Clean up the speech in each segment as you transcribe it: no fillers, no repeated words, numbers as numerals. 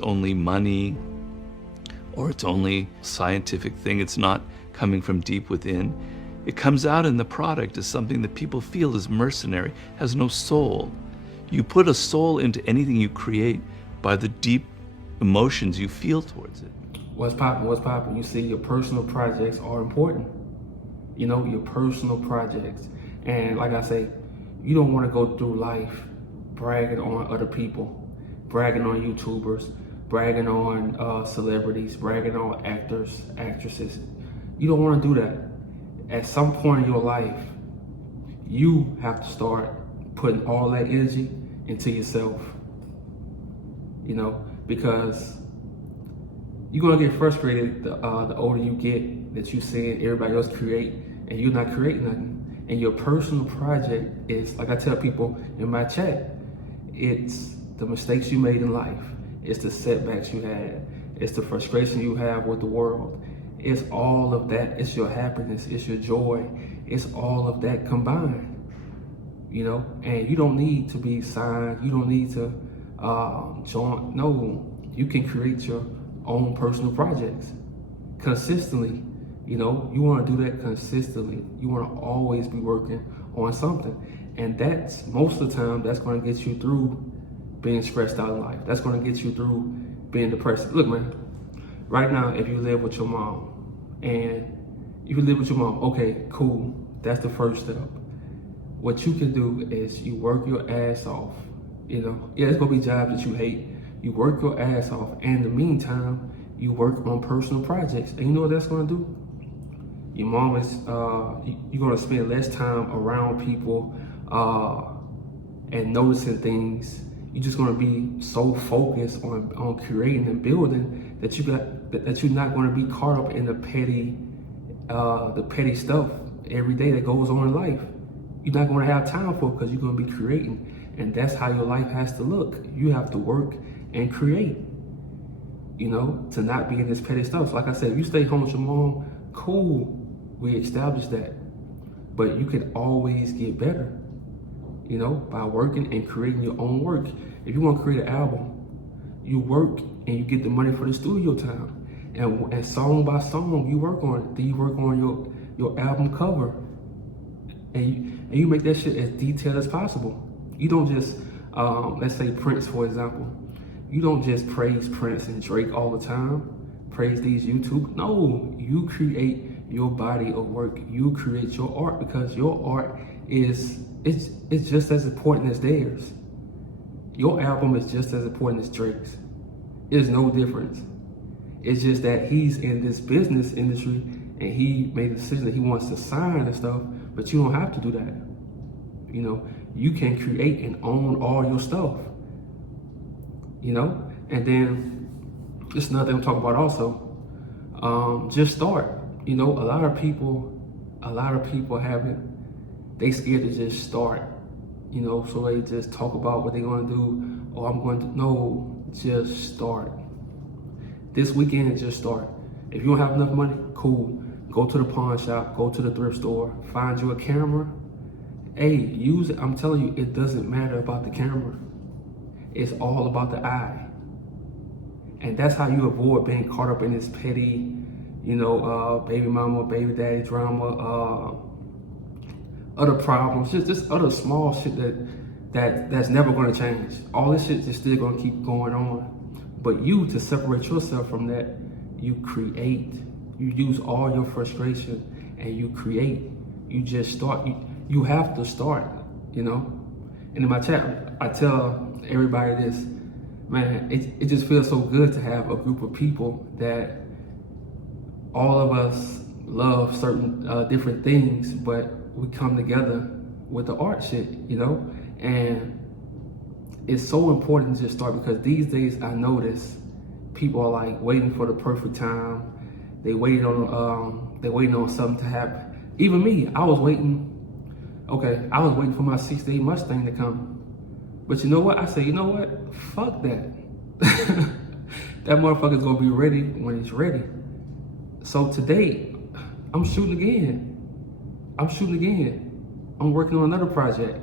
only money or it's only scientific thing. It's not coming from deep within. It comes out in the product as something that people feel is mercenary, has no soul. You put a soul into anything you create by the deep emotions you feel towards it. What's popping? You see, your personal projects are important. You know, your personal projects. And like I say, you don't want to go through life bragging on other people, bragging on YouTubers, bragging on celebrities, bragging on actors, actresses. You don't want to do that. At some point in your life, you have to start putting all that energy into yourself. You know, because you're gonna get frustrated the older you get, that you seeing everybody else create and you're not creating nothing. And your personal project is, like I tell people in my chat, it's the mistakes you made in life, it's the setbacks you had, it's the frustration you have with the world. It's all of that. It's your happiness, it's your joy, it's all of that combined. You know, and you don't need to be signed, you don't need to join. No, you can create your own personal projects consistently. You know, you want to do that consistently. You want to always be working on something, and that's most of the time that's going to get you through being stressed out in life. That's going to get you through being depressed. Look, man, right now, if you live with your mom, okay, cool, that's the first step. What you can do is you work your ass off. You know, yeah, it's gonna be jobs that you hate. You work your ass off, and in the meantime, you work on personal projects. And you know what that's gonna do? Your mom is, you're gonna spend less time around people and noticing things. You're just gonna be so focused on creating and building that you're not gonna be caught up in the petty stuff every day that goes on in life. You're not gonna have time for it because you're gonna be creating. And that's how your life has to look. You have to work and create, you know, to not be in this petty stuff. So like I said, if you stay home with your mom, cool, we established that. But you can always get better, you know, by working and creating your own work. If you want to create an album, you work and you get the money for the studio time. And song by song, you work on it. Then you work on your album cover. And you make that shit as detailed as possible. You don't just, let's say Prince, for example. You don't just praise Prince and Drake all the time, praise these YouTube. No, you create your body of work. You create your art, because your art it's just as important as theirs. Your album is just as important as Drake's. There's no difference. It's just that he's in this business industry and he made a decision that he wants to sign and stuff, but you don't have to do that. You know, you can create and own all your stuff, you know? And then just another thing I'm talking about also, just start. You know, a lot of people they scared to just start, you know, so they just talk about what they're gonna do, or I'm going to, no, just start. This weekend, just start. If you don't have enough money, cool. Go to the pawn shop, go to the thrift store, find you a camera. Hey, use it. I'm telling you, it doesn't matter about the camera. It's all about the eye. And that's how you avoid being caught up in this petty, you know, baby mama, baby daddy drama, other problems, just other small shit that's never gonna change. All this shit is still gonna keep going on. But you, to separate yourself from that, you create. You use all your frustration and you create. You just start. You have to start, you know? And in my chat, I tell everybody this, man, it just feels so good to have a group of people that all of us love certain different things, but we come together with the art shit, you know? And it's so important to just start, because these days I notice people are like waiting for the perfect time. They waiting on something to happen. Even me, I was waiting for my 68 Mustang to come. But you know what? I said, you know what? Fuck that. That motherfucker's gonna be ready when it's ready. So today, I'm shooting again. I'm working on another project.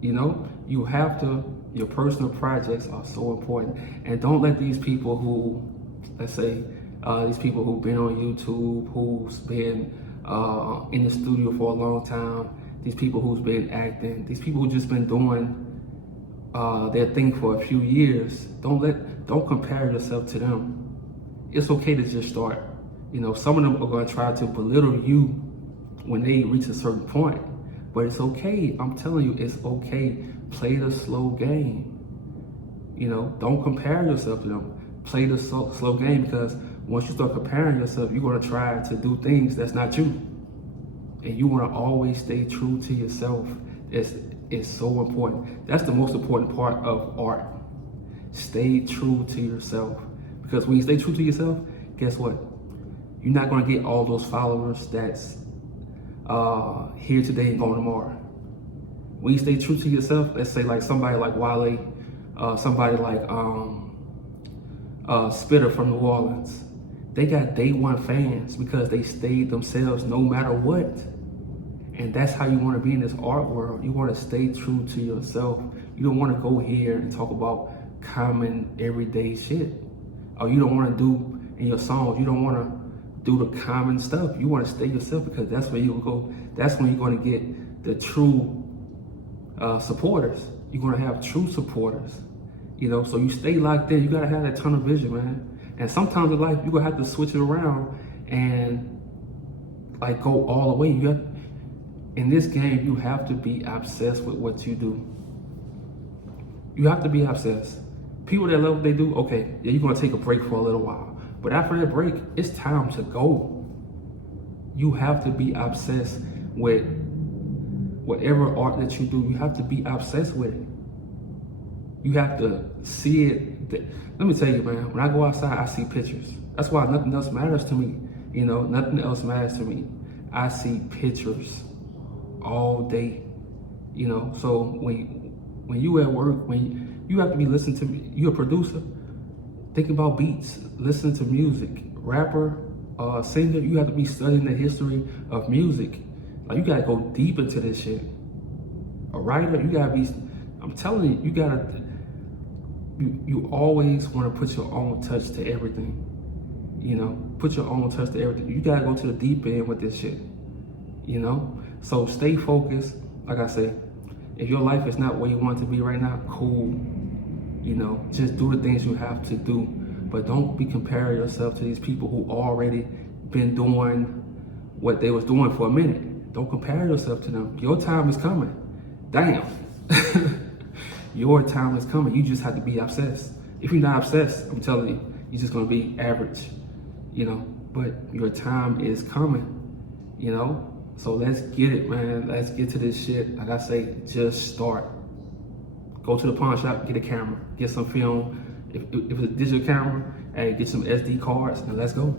You know, you have to Your personal projects are so important. And don't let these people who, let's say, these people who've been on YouTube, who's been in the studio for a long time, these people who's been acting, these people who just been doing their thing for a few years, don't compare yourself to them. It's okay to just start. You know, some of them are gonna try to belittle you when they reach a certain point, but it's okay. I'm telling you, it's okay. Play the slow game. You know, don't compare yourself to them. Play the slow game, because once you start comparing yourself, you're gonna try to do things that's not you. And you wanna always stay true to yourself. It's so important. That's the most important part of art. Stay true to yourself. Because when you stay true to yourself, guess what? You're not gonna get all those followers that's here today and gone tomorrow. When you stay true to yourself, let's say like somebody like Wale, somebody like Spitter from New Orleans, they got day one fans because they stayed themselves no matter what. And that's how you want to be in this art world. You want to stay true to yourself. You don't want to go here and talk about common everyday shit. Or you don't want to do in your songs, you don't want to do the common stuff. You want to stay yourself, because that's where you will go. That's when you're going to get the true supporters. You're going to have true supporters. You know, so you stay locked in. You got to have that tunnel vision, man. And sometimes in life, you're going to have to switch it around and like go all the way. In this game, you have to be obsessed with what you do. You have to be obsessed. People that love what they do, okay, yeah, you're going to take a break for a little while. But after that break, it's time to go. You have to be obsessed with whatever art that you do. You have to be obsessed with it. You have to see it. Let me tell you, man, when I go outside, I see pictures. That's why nothing else matters to me. You know, nothing else matters to me. I see pictures all day. You know, so when you at work, when you have to be listening to me, you're a producer. Think about beats, listen to music. Rapper, singer, you have to be studying the history of music. Like, you gotta go deep into this shit. A writer, you gotta be, I'm telling you, you always wanna put your own touch to everything. You know, put your own touch to everything. You gotta go to the deep end with this shit. You know? So stay focused. Like I say, if your life is not where you want it to be right now, cool. You know, just do the things you have to do, but don't be comparing yourself to these people who already been doing what they was doing for a minute. Don't compare yourself to them. Your time is coming. Damn. Your time is coming. You just have to be obsessed. If you're not obsessed, I'm telling you, you're just gonna be average, you know, but your time is coming, you know? So let's get it, man. Let's get to this shit. Like I say, just start. Go to the pawn shop, get a camera, get some film. If it's a digital camera, hey, get some SD cards, and let's go.